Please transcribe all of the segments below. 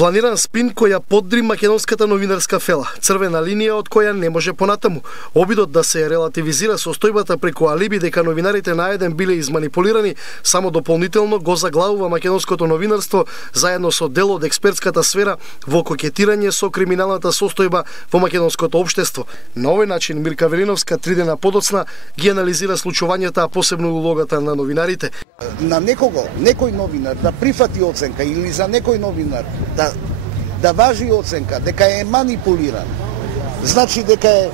Планиран спин кој ја поддри македонската новинарска фела, црвена линија од која не може понатаму. Обидот да се релативизира состојбата преку алиби дека новинарите на еден биле изманипулирани само дополнително го заглавува македонското новинарство заедно со дел од експертската сфера во кокетирање со криминалната состојба во македонското општество. На овој начин Мирка Велиновска 3 дена подоцна ги анализира случувањата, а посебно улогата на новинарите. На некој новинар да прифати оценка или за некој новинар да важи оценка дека е манипулиран, значи дека е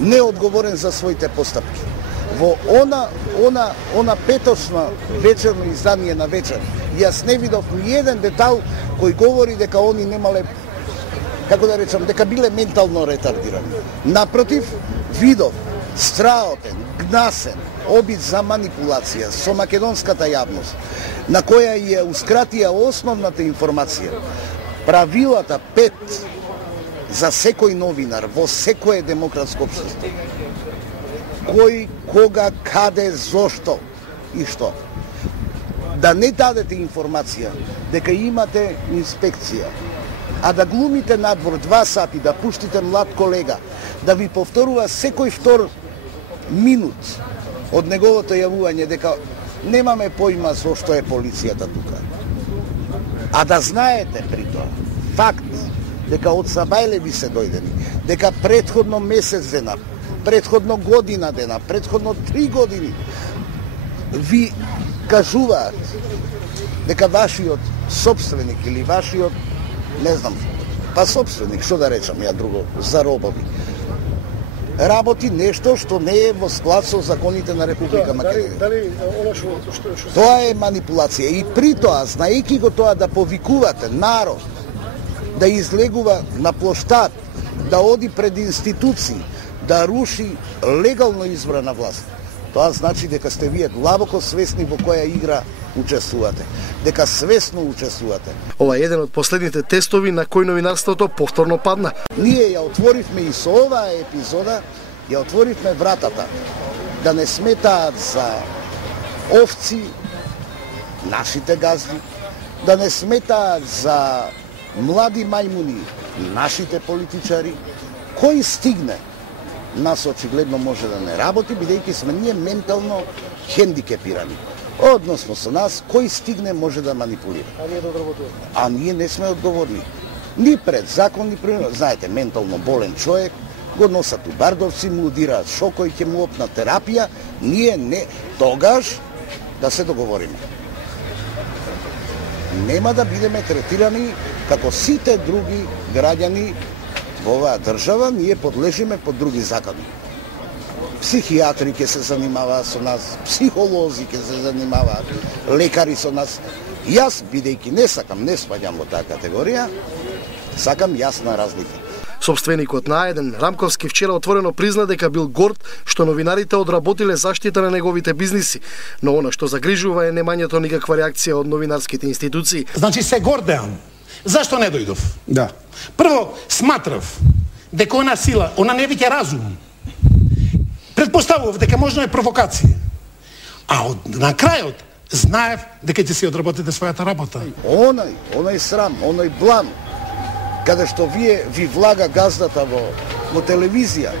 неодговорен за своите постапки. Во она петочно вечерно издание на Вечер, јас не видов ни еден детал кој говори дека они немале, како да речам, дека биле ментално ретардирани. Напротив, видов страотен, гнасен обид за манипулација со македонската јавност, на која ја ускратија основната информација. Правилата 5 за секој новинар во секое демократско општество. Кој, кога, каде, зошто и што. Да не дадете информација дека имате инспекција, а да глумите надвор 2 сати, да пуштите млад колега, да ви повторува секој втор минут од неговото јавување дека немаме појма зошто е полицијата тука. А да знаете при тоа, факт, дека од Сабајле ви се дојдени, дека претходно месец дена, претходно година дена, претходно 3 години ви кажуваат дека вашиот собственик или вашиот, не знам, па собственик, што да речам ја друго, за робови, работи нешто што не е во склад со законите на Република Македонија. Тоа е манипулација. И при тоа, знаејќи го тоа, да повикувате народ да излегува на плоштад, да оди пред институции, да руши легално избрана власт. Тоа значи дека сте вие длабоко свесни во која игра учествувате, дека свесно учествувате. Ова е еден од последните тестови на кој новинарството повторно падна. Ние ја отворивме и со оваа епизода, ја отворивме вратата да не сметаат за овци нашите газди, да не сметаат за млади мајмуни нашите политичари. Кој стигне, нас очигледно може да не работи, бидејќи сме ние ментално хендикепирани. Односно со нас, кој стигне може да манипулира. А ние не сме одговорни. Ни пред закон, ни пред... Знаете, ментално болен човек, го носат у бардовци, му удираат шокој, ќе му опна терапија. Ние не. Тогаш да се договориме. Нема да бидеме третирани како сите други граѓани во оваа држава, ние подлежиме под други закони. Психијатри ќе се занимаваат со нас, психолози ќе се занимаваат, лекари со нас. Јас, бидејќи не спаѓам во таа категорија, сакам јасна разлика. Собственикот на еден Рамковски вчера отворено призна дека бил горд што новинарите одработиле заштита на неговите бизниси, но она што загрижува е немањето никаква реакција од новинарските институции. Значи се гордеам. Зашто не дојдов? Да. Прво, сматрав дека она сила, она не веќе разум. Предпоставував дека можно е провокација. А на крајот знаев дека ќе си одработите својата работа. Оној срам, оној блам, каде што ви влага газдата во телевизија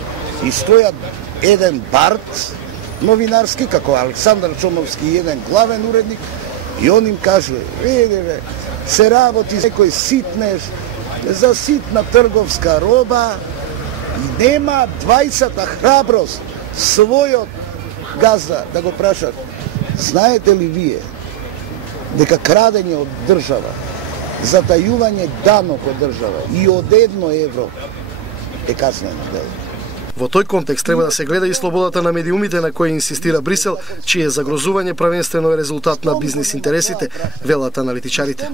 и стојат еден бард новинарски, како Александар Чомовски, еден главен уредник, и он им кажува, се работи некој ситнеш за ситна трговска роба и нема 20-та храброст својот газда да го прашат. Знаете ли вие дека крадење од држава, затајување данок од држава и од 1 евро е казнено дело? Во тој контекст треба да се гледа и слободата на медиумите на кој инсистира Брисел, чие загрозување правенствено е резултат на бизнис интересите, велат аналитичарите.